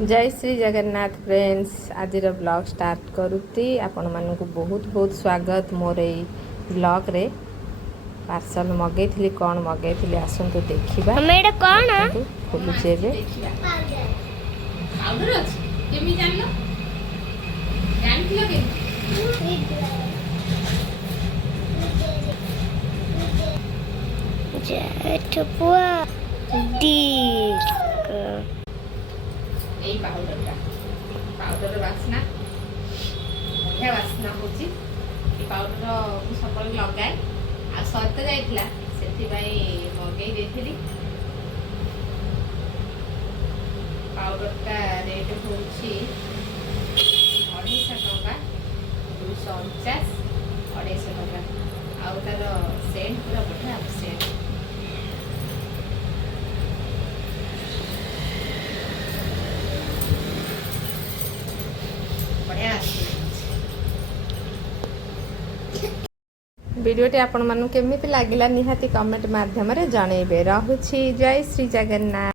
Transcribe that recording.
जय श्री जगन्नाथ फ्रेंड्स आज blog start करुती आपण मानक बहुत बहुत स्वागत मोर ये ब्लॉग रे पार्सल मगेइथिली कौन मगेइथिली आसंतु देखिबा हमें कौन खोलुचे बे पाउडर अछि केमी जानलो जानथिलो के जेठपुआ डिस्क এই পাউডারটা পাউডারের বাসনা বঢ়িয়া বাসনা হচ্ছে এই পাউডার ମୁଁ ସବୁବେଳେ ଲଗାଏ ଆଉ ସତ ଯାଇଥିଲା ସେଥିପାଇଁ ମଗେଇ ଦେଇଥିଲି ପାଉଡରଟା ରେଟ୍ ହେଉଛି 250 ଟଙ୍କା 249 250 ଟଙ୍କା ଆଉ ତାର ସେଣ୍ଟ ପୁରା ବଢ଼ିଆ ସେଣ୍ଟ वीडियोटी आपण मानू केमिति लागिला निहाती कमेंट माध्यम रे जणेबे। रहुछि जय श्री जगन्नाथ।